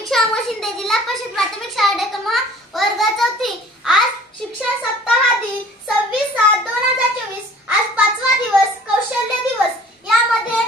धार्मिक शाहू शिंदे जिल्हा परिषद प्राथमिक शाळा डेक्कन वर्ग 4. आज शिक्षण सप्ताह दिन 26/7/2024. आज 5वा दिवस कौशल्य दिवस. यामध्ये